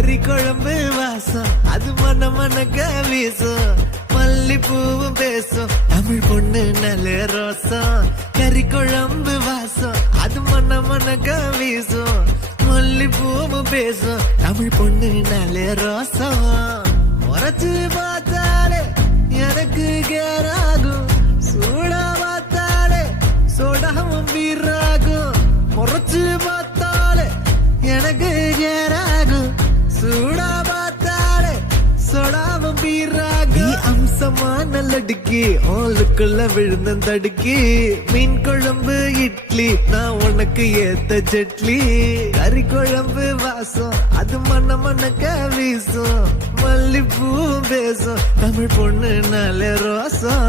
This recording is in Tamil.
கறி குழம்பு வாசம் அது மன மனக்க வீசும் மல்லிப்பூவும் பேசும் தமிழ் பொண்ணு நல்ல ரோசம் கறி குழம்பு வாசம் அது மன மனக்க வீசும் மல்லிப்பூவும் பேசும் தமிழ் பொண்ணு நல்ல ரோசம் முறைச்சு பார்த்தாலே எனக்கு கேராகும் சூடா பார்த்தாலே சோடாவும் வீராகும் முறைச்சு பார்த்தாலே எனக்கு கேராகும் சூடா பார்த்தாலே சோடாவும் வீராகும் அம்சமான லடுக்கி ஓலுக்குள்ள விழுந்த தடுக்கி மீன் குழம்பு இட்லி நான் உனக்கு ஏத்த சட்லி கறி குழம்பு வாசம் அது மன மனக்க வீசும் மல்லிப்பூ பேசும் தமிழ் பொண்ணு நல்ல ரோசம்